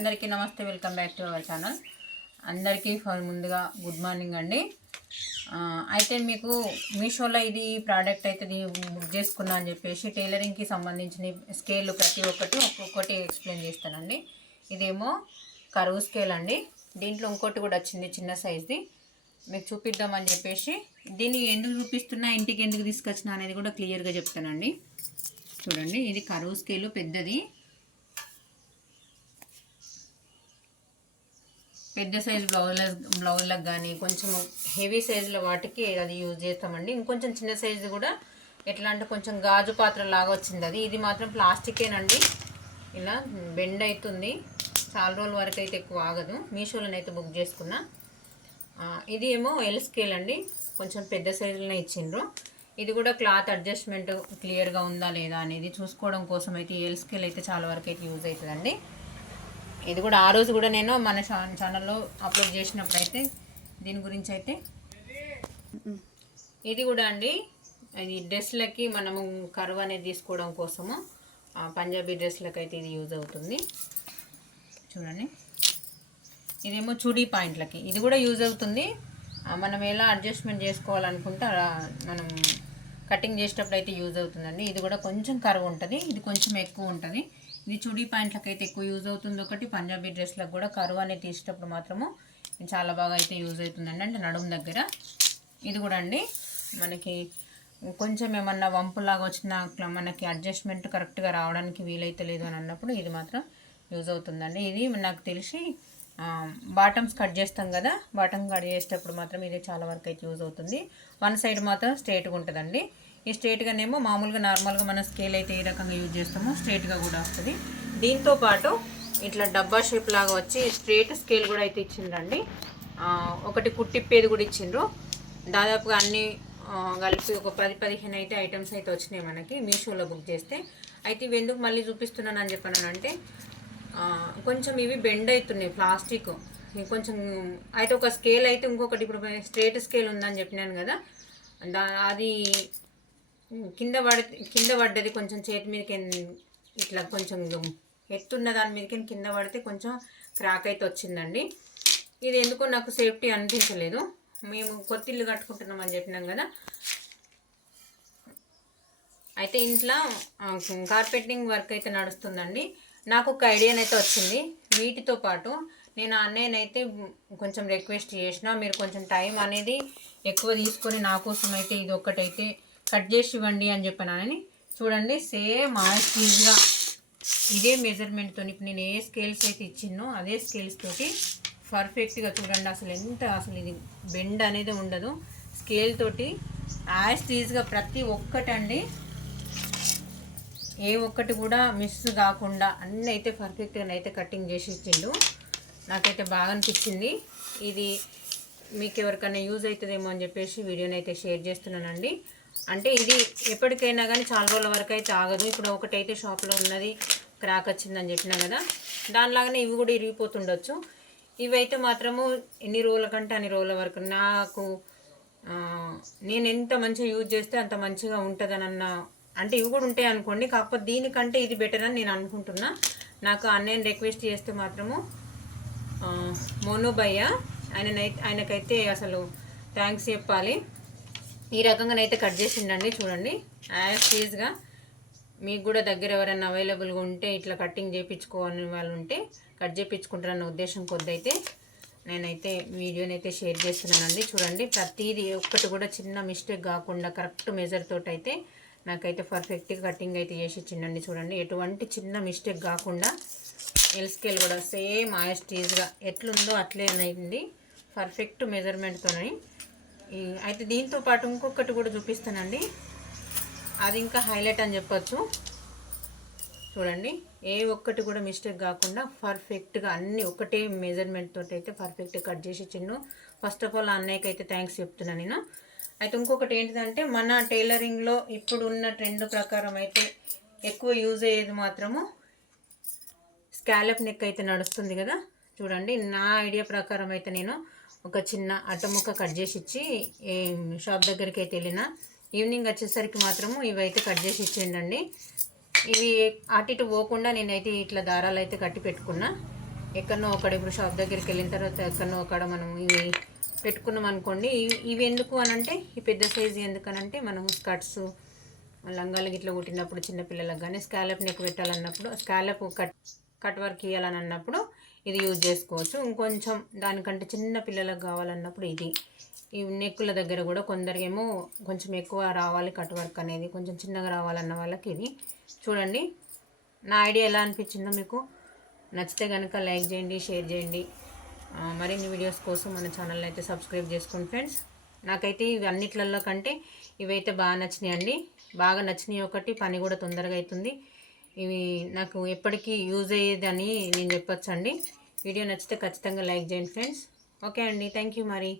అందరికీ నమస్తే, welcome back to our channel. అందరికీ ముందుగా గుడ్ మార్నింగ్ అండి. అయితే మీకు మీషోలో ఇది ప్రోడక్ట్ అయితే బుక్ చేసుకున్నా అని చెప్పేసి టైలరింగ్కి సంబంధించిన స్కేల్ ప్రతి ఒక్కొక్కటి ఎక్స్ప్లెయిన్ చేస్తానండి. ఇదేమో కరువు స్కేల్ అండి. దీంట్లో ఇంకోటి కూడా వచ్చింది చిన్న సైజ్ది, మీకు చూపిద్దామని చెప్పేసి. దీన్ని ఎందుకు చూపిస్తున్నా, ఇంటికి ఎందుకు తీసుకొచ్చినా అనేది కూడా క్లియర్గా చెప్తానండి. చూడండి, ఇది కరువు స్కేలు పెద్దది. పెద్ద సైజు బ్లౌజ్లకు కానీ కొంచెం హెవీ సైజుల వాటికి అది యూజ్ చేస్తామండి. ఇంకొంచెం చిన్న సైజు కూడా ఎట్లా అంటే కొంచెం గాజు పాత్ర లాగా వచ్చింది అది. ఇది మాత్రం ప్లాస్టికేనండి, ఇలా బెండ్ అవుతుంది. చాలా రోజుల వరకు అయితే ఎక్కువ ఆగదు. మీషోలోనైతే బుక్ చేసుకున్నా. ఇది ఏమో ఎల్ స్కేల్ అండి, కొంచెం పెద్ద సైజులోనే ఇచ్చిండ్రు. ఇది కూడా క్లాత్ అడ్జస్ట్మెంట్ క్లియర్గా ఉందా లేదా అనేది చూసుకోవడం కోసం అయితే ఎల్ స్కేల్ అయితే చాలా వరకు అయితే యూజ్ అవుతుందండి. ఇది కూడా ఆ రోజు కూడా నేను మన ఛానల్లో అప్లోడ్ చేసినప్పుడు అయితే దీని గురించి అయితే, ఇది కూడా అండి, ఇది డ్రెస్లకి మనము కరువు అనేది తీసుకోవడం కోసము పంజాబీ డ్రెస్లకు అయితే ఇది యూజ్ అవుతుంది. చూడండి, ఇదేమో చుడీ పాయింట్లకి ఇది కూడా యూజ్ అవుతుంది. మనం ఎలా అడ్జస్ట్మెంట్ చేసుకోవాలనుకుంటే మనం కటింగ్ చేసేటప్పుడు అయితే యూజ్ అవుతుందండి. ఇది కూడా కొంచెం కరువు ఉంటుంది, ఇది కొంచెం ఎక్కువ ఉంటుంది. ఇది చుడీ పాయింట్లకు అయితే ఎక్కువ యూజ్ అవుతుంది. ఒకటి పంజాబీ డ్రెస్లకు కూడా కరువు అనేది తీసేటప్పుడు మాత్రము చాలా బాగా అయితే యూజ్ అవుతుందండి, అంటే నడుము దగ్గర. ఇది కూడా అండి, మనకి కొంచెం ఏమన్నా వంపులాగా వచ్చిన మనకి అడ్జస్ట్మెంట్ కరెక్ట్గా రావడానికి వీలైతే లేదు అని అన్నప్పుడు ఇది మాత్రం యూజ్ అవుతుందండి. ఇది నాకు తెలిసి బాటమ్స్ కట్ చేస్తాం కదా, బాటమ్ కట్ చేసేటప్పుడు మాత్రం ఇది చాలా వరకు అయితే యూజ్ అవుతుంది. వన్ సైడ్ మాత్రం స్ట్రైట్గా ఉంటుందండి. ఈ స్ట్రైట్గానేమో మామూలుగా నార్మల్గా మనం స్కేల్ అయితే ఏ రకంగా యూజ్ చేస్తామో స్ట్రైట్గా కూడా వస్తుంది. దీంతో పాటు ఇట్లా డబ్బా షేప్ లాగా వచ్చి స్ట్రైట్ స్కేల్ కూడా అయితే ఇచ్చిండ్రండి. ఒకటి కుట్టిప్పేది కూడా ఇచ్చిండ్రు. దాదాపుగా అన్నీ కలిపి ఒక 10-15 అయితే ఐటమ్స్ అయితే వచ్చినాయి మనకి మీషోలో బుక్ చేస్తే. అయితే ఇవి ఎందుకు మళ్ళీ చూపిస్తున్నాను అని చెప్పానంటే, కొంచెం ఇవి బెండ్ అవుతున్నాయి, ప్లాస్టిక్ కొంచెం. అయితే ఒక స్కేల్ అయితే ఇంకొకటి, ఇప్పుడు స్ట్రైట్ స్కేల్ ఉందని చెప్పినాను కదా, అది కింద పడ్డది. కొంచెం చేతి మీదకి ఇట్లా కొంచెం ఎత్తున్న దాని మీదకి కింద పడితే కొంచెం క్రాక్ అయితే వచ్చిందండి. ఇది ఎందుకో నాకు సేఫ్టీ అనిపించలేదు. మేము కొత్త ఇల్లు కట్టుకుంటున్నామని చెప్పినాం కదా, అయితే ఇంట్లో కార్పెటింగ్ వర్క్ అయితే నడుస్తుందండి. నాకు ఒక ఐడియానైతే వచ్చింది. వీటితో పాటు నేను అన్నయ్యనైతే కొంచెం రిక్వెస్ట్ చేసిన, మీరు కొంచెం టైం అనేది ఎక్కువ తీసుకొని నా కోసం అయితే ఇది ఒక్కటైతే కట్ చేసి ఇవ్వండి అని చెప్పానని. చూడండి, సేమ్ ఈజీగా ఇదే మెజర్మెంట్తో ఇప్పుడు నేను ఏ స్కేల్స్ అయితే ఇచ్చినో అదే స్కేల్స్ తోటి పర్ఫెక్ట్గా చూడండి. అసలు ఇది బెండ్ అనేది ఉండదు. స్కేల్ తోటి ఈజీగా ప్రతి ఒక్కటండి, ఏ ఒక్కటి కూడా మిస్ కాకుండా అన్నీ అయితే పర్ఫెక్ట్గా అయితే కటింగ్ చేసి ఇచ్చిండు. నాకైతే బాగా అనిపించింది. ఇది మీకు ఎవరికైనా యూజ్ అవుతుందేమో అని చెప్పేసి వీడియోని అయితే షేర్ చేస్తున్నానండి. అంటే ఇది ఎప్పటికైనా కానీ చాలా రోజుల వరకు అయితే ఆగదు. ఇప్పుడు ఒకటైతే షాప్లో ఉన్నది క్రాక్ వచ్చిందని చెప్పినా కదా, దానిలాగానే ఇవి కూడా ఇరిగిపోతుండొచ్చు. ఇవైతే మాత్రము ఎన్ని రోజుల కంటే అన్ని రోజుల వరకు నాకు నేను ఎంత మంచిగా యూజ్ చేస్తే అంత మంచిగా ఉంటుందనన్న, అంటే ఇవి కూడా ఉంటాయి అనుకోండి. కాకపోతే దీనికంటే ఇది బెటర్ అని నేను అనుకుంటున్నా. నాకు అన్నయ్యని రిక్వెస్ట్ చేస్తే మాత్రము మోనోబయ్య ఆయనకైతే అసలు థ్యాంక్స్ చెప్పాలి. ఈ రకంగానైతే కట్ చేసిండండి. చూడండి, ఈజీగా మీకు కూడా దగ్గర ఎవరైనా అవైలబుల్గా ఉంటే ఇట్లా కటింగ్ చేయించుకోవాలని వాళ్ళు ఉంటే కట్ చేయించుకుంటారన్న ఉద్దేశం కొద్ది అయితే నేనైతే వీడియోని అయితే షేర్ చేస్తున్నానండి. చూడండి, ప్రతిదీ ఒక్కటి కూడా చిన్న మిస్టేక్ కాకుండా కరెక్ట్ మెజర్ తోటి అయితే నాకైతే పర్ఫెక్ట్గా కటింగ్ అయితే చేసి ఇచ్చిండండి. చూడండి, ఎటువంటి చిన్న మిస్టేక్ కాకుండా ఎల్ స్కేల్ కూడా సేమ్ ఈజీగా ఎట్లుందో అట్లే అయింది, పర్ఫెక్ట్ మెజర్మెంట్తోని. అయితే దీంతో పాటు ఇంకొకటి కూడా చూపిస్తానండి, అది ఇంకా హైలైట్ అని చెప్పచ్చు. చూడండి, ఏ ఒక్కటి కూడా మిస్టేక్ కాకుండా పర్ఫెక్ట్గా అన్నీ ఒకటే మెజర్మెంట్ తోటి అయితే పర్ఫెక్ట్గా కట్ చేసి ఇచ్చిండు. ఫస్ట్ ఆఫ్ ఆల్ అన్నయ్యకి అయితే థ్యాంక్స్ చెప్తున్నాను నేను. అయితే ఇంకొకటి ఏంటిదంటే, మన టైలరింగ్లో ఇప్పుడు ఉన్న ట్రెండ్ ప్రకారం అయితే ఎక్కువ యూజ్ అయ్యేది మాత్రము స్కాలప్ నెక్ అయితే నడుస్తుంది కదా. చూడండి, నా ఐడియా ప్రకారం అయితే నేను ఒక చిన్న అట్టముక్క కట్ చేసి ఇచ్చి షాప్ దగ్గరికి అయితే వెళ్ళిన. ఈవినింగ్ వచ్చేసరికి మాత్రము ఇవైతే కట్ చేసి ఇచ్చేయండి. ఇవి అటు ఇటు పోకుండా నేనైతే ఇట్లా దారాలు అయితే కట్టి పెట్టుకున్నా. ఎక్కడనో ఒకటి ఇప్పుడు షాప్ దగ్గరికి వెళ్ళిన తర్వాత ఎక్కడనో ఒకడ మనం ఇవి పెట్టుకున్నాం అనుకోండి. ఇవి ఎందుకు అనంటే ఈ పెద్ద సైజు ఎందుకనంటే మనం స్కర్ట్స్ లంగాలకి ఇట్లా కుట్టినప్పుడు చిన్నపిల్లలకు కానీ స్కాలప్ నెక్ పెట్టాలన్నప్పుడు స్కాలప్ కట్ వర్క్ ఇవ్వాలని అన్నప్పుడు ఇది యూజ్ చేసుకోవచ్చు. ఇంకొంచెం దానికంటే చిన్న పిల్లలకు కావాలన్నప్పుడు ఇది ఈ నెక్కుల దగ్గర కూడా కొందరికేమో కొంచెం ఎక్కువ రావాలి కట్ వర్క్ అనేది, కొంచెం చిన్నగా రావాలన్న వాళ్ళకి ఇది. చూడండి నా ఐడియా ఎలా అనిపించిందో మీకు. నచ్చితే కనుక లైక్ చేయండి, షేర్ చేయండి. మరిన్ని వీడియోస్ కోసం మన ఛానల్ని అయితే సబ్స్క్రైబ్ చేసుకోండి ఫ్రెండ్స్. నాకైతే ఇవి అన్నిట్లలో కంటే ఇవైతే బాగా నచ్చినాయి అండి. బాగా నచ్చినాయి, ఒకటి పని కూడా తొందరగా అవుతుంది. ఇవి నాకు ఎప్పటికీ యూజ్ అయ్యేదని నేను చెప్పొచ్చండి. వీడియో నచ్చితే ఖచ్చితంగా లైక్ చేయండి ఫ్రెండ్స్. ఓకే అండి, థ్యాంక్ యూ మరి.